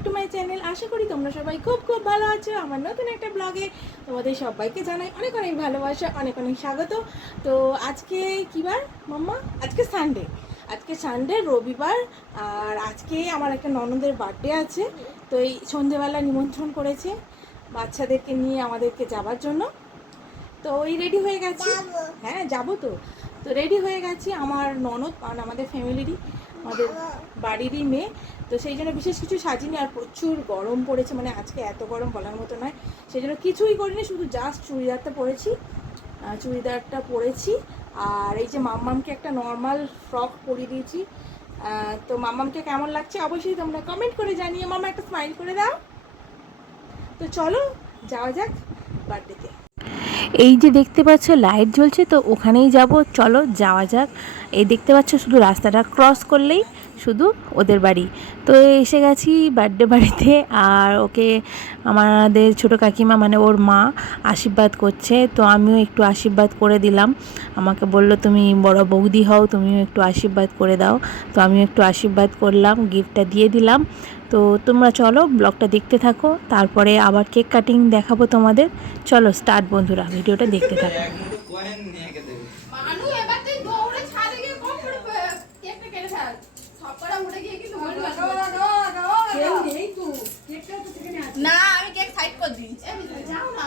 Back to my channel আশা করি তোমরা সবাই খুব খুব ভালো আছো। আমার নতুন একটা ব্লগে তোমাদের সবাইকে জানাই অনেক অনেক ভালোবাসা অনেক অনেক স্বাগত। তো আজকে কী বার মাম্মা? আজকে সানডে আজকে সানডে রবিবার আর আজকে আমার একটা ননদের বার্থডে আছে। তো এই সন্ধেবেলা নিমন্ত্রণ করেছে বাচ্চাদেরকে নিয়ে আমাদেরকে যাবার জন্য। তো ওই রেডি হয়ে গেছি। হ্যাঁ যাব তো। তো রেডি হয়ে গেছি আমার ননদ আমাদের ফ্যামিলিরই আমাদের বাড়িরই মেয়ে। তো সেই জন্য বিশেষ কিছু সাজিনি আর প্রচুর গরম পড়েছে। মানে আজকে এত গরম বলার মতো নয়। সেই জন্য কিছুই করিনি, শুধু জাস্ট চুড়িদারটা পরেছি। চুড়িদারটা পরেছি। আর এই যে মাম্মামকে একটা নর্মাল ফ্রক পরিয়ে দিয়েছি। তো মাম্মামকে কেমন লাগছে অবশ্যই তোমরা কমেন্ট করে জানিয়ে মামা একটা স্মাইল করে দাও। তো চলো, যাওয়া যাক বার্থডেতে। এই যে দেখতে পাচ্ছ লাইট জ্বলছে, তো ওখানেই যাব। চলো, যাওয়া যাক। এই দেখতে পাচ্ছ, শুধু রাস্তাটা ক্রস করলেই শুধু ওদের বাড়ি। তো এসে গেছি বার্থডে বাড়িতে আর ওকে আমাদের ছোট কাকিমা মানে ওর মা আশীর্বাদ করছে। তো আমিও একটু আশীর্বাদ করে দিলাম। আমাকে বলল, তুমি বড় বৌদি হও, তুমিও একটু আশীর্বাদ করে দাও। তো আমিও একটু আশীর্বাদ করলাম গিফটটা দিয়ে দিলাম। তো তোমরা চলো ব্লগটা দেখতে থাকো, তারপরে আবার কেক কাটিং দেখাবো তোমাদের। চলো স্টার্ট বন্ধুরা, ভিডিওটা দেখতে থাকো মানু এবার তুই দৌড়ে ছাদে গিয়ে কম করে পে- কেকটা কেটে ফেল সবকটা উঠে গিয়ে কিন্তু বলবি না আমি কেক সাইড করে দিই এ বিজয়, যাও না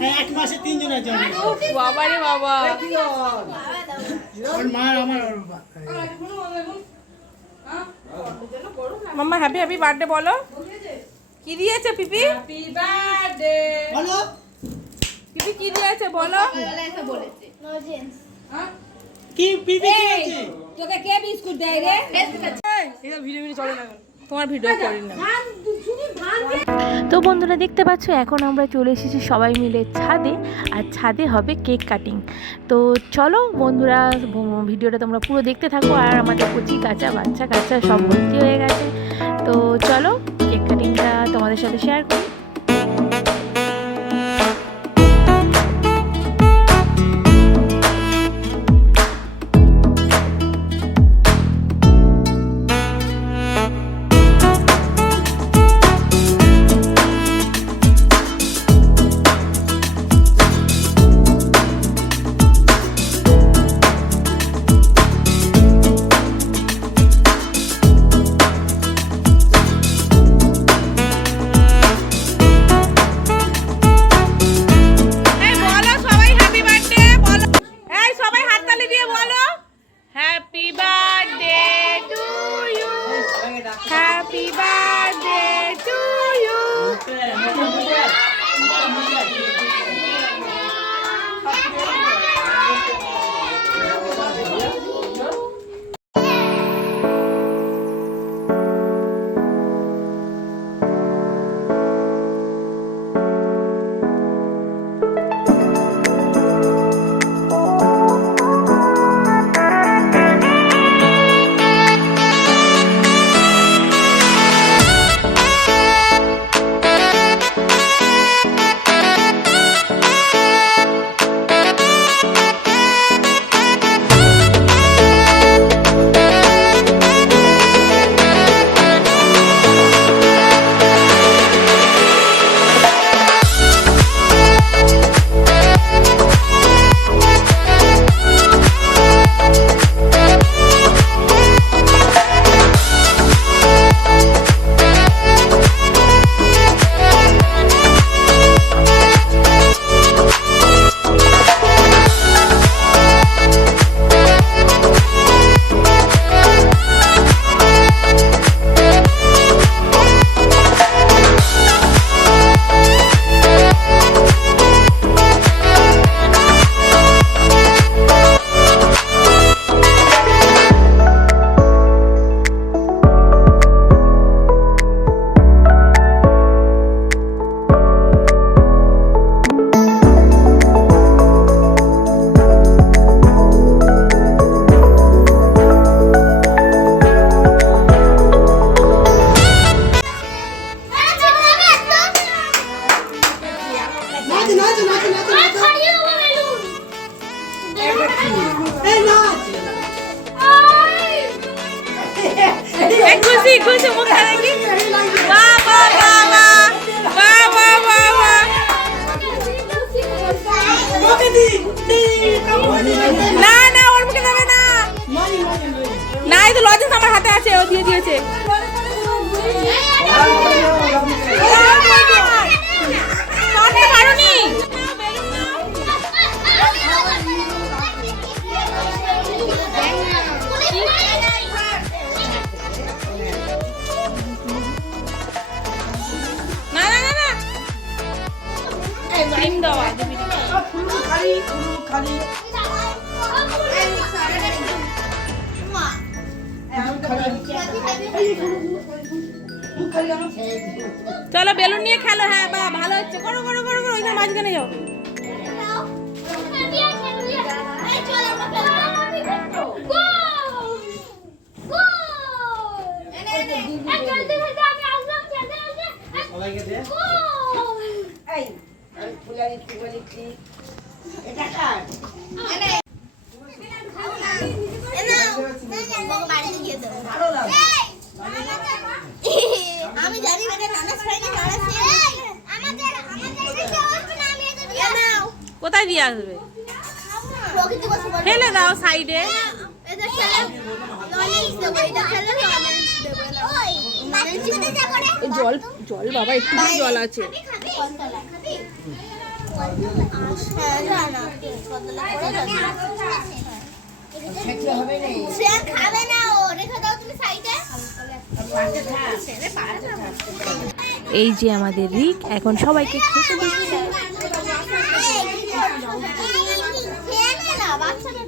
হ্যাঁ এক মাসে তিনজনের জন্য বাবারে বাবা ওর মা আমার ওর মাম্মা হ্যাপি হ্যাপি বার্থডে বলো কি দিয়েছে পিপি হ্যাপি বার্থডে বলো পিপি কি দিয়েছে বলো কি পিপি কি আছে তোকে কে বিস্কুট দেয় রে এটা ভিডিও ভিডিও চলে না তোমার ভিডিও করি না তো বন্ধুরা দেখতে পাচ্ছ এখন আমরা চলে এসেছি সবাই মিলে ছাদে আর ছাদে হবে কেক কাটিং। তো চলো বন্ধুরা ভিডিওটা তোমরা পুরো দেখতে থাকো আর আমাদের কচি কাঁচা বাচ্চা কাঁচা সব ভর্তি হয়ে গেছে। তো চলো কেক কাটিংটা তোমাদের সাথে শেয়ার করি। চলো বেলুন নিয়ে খেলো হ্যাঁ বা ভালো হচ্ছে। করো করো করো করো ওইখানে মাঝখানে যাও। সবাইকে দে। আমি কোথায় দিয়ে আসবে? ফেলে দাও সাইডে। জল জল বাবা একটু জল আছে। এই যে আমাদের রিক এখন সবাইকে খেতে দিচ্ছে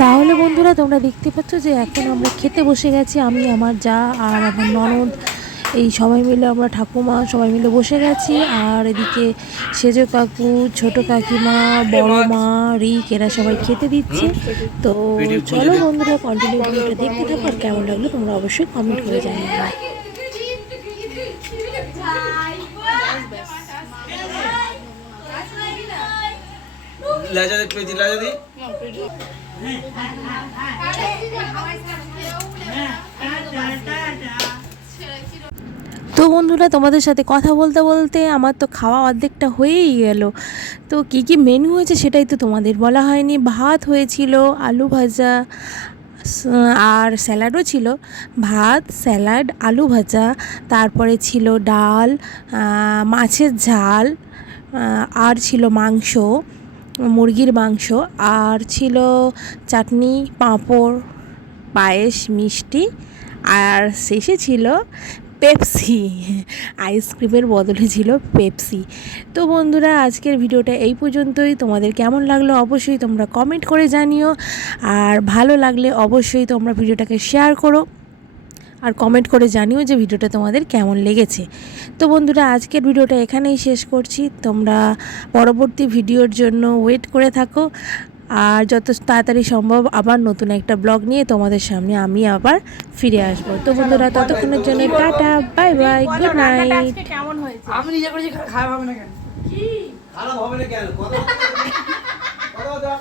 তাহলে বন্ধুরা তোমরা দেখতে পাচ্ছ যে এখন আমরা খেতে বসে গেছি। আমি আমার যা আর আমার ননদ এই সবাই মিলে আমরা ঠাকুমা সবাই মিলে বসে গেছি। আর এদিকে সেজো কাকু ছোট কাকিমা বড় মা রিক এরা সবাই খেতে দিচ্ছে। তো চলো বন্ধুরা কন্টিনিউ ভিডিওটা দেখতে থাকো আর কেমন লাগল তোমরা অবশ্যই কমেন্ট করে জানিয়ে জানিও দে লাজা দি। তো বন্ধুরা, তোমাদের সাথে কথা বলতে বলতে আমার তো খাওয়া অর্ধেকটা হয়েই গেল। তো কি কি মেনু হয়েছে সেটাই তো তোমাদের বলা হয়নি। ভাত হয়েছিল, আলু ভাজা আর স্যালাডও ছিল। ভাত, স্যালাড, আলু ভাজা, তারপরে ছিল ডাল মাছের ঝাল আর ছিল মাংস। মুরগির মাংস আর ছিল চাটনি, পাঁপড়, পায়েস, মিষ্টি আর শেষে ছিল পেপসি। আইসক্রিমের বদলে ছিল পেপসি। তো বন্ধুরা, আজকের ভিডিওটা এই পর্যন্তই। তোমাদের কেমন লাগল অবশ্যই তোমরা কমেন্ট করে জানিও। আর ভালো লাগলে অবশ্যই তোমরা ভিডিওটাকে শেয়ার করো। আর কমেন্ট করে জানিও যে ভিডিওটা তোমাদের কেমন লেগেছে। তো বন্ধুরা আজকের ভিডিওটা এখানেই শেষ করছি। তোমরা পরবর্তী ভিডিওর জন্য ওয়েট করে থাকো। আর যত তাড়াতাড়ি সম্ভব আবার নতুন একটা ব্লগ নিয়ে তোমাদের সামনে আমি আবার ফিরে আসব। তো বন্ধুরা ততক্ষণের জন্য ta ta bye bye good night কেমন হয়েছে? আমি নিজে করেছি খারাপ হবে না কেন? খারাপ হবে না কেন? কথা কথা কথা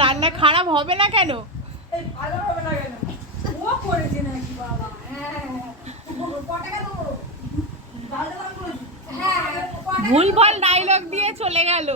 রান্না খারাপ হবে না কেন? ভালো হবে না কেন? ও করেছে নাকি বাবা হ্যাঁ ক টাকা দেবো ভালো দাম করেছি হ্যাঁ ক টাকা ভুল ভালো ডায়লগ দিয়ে চলে গেল।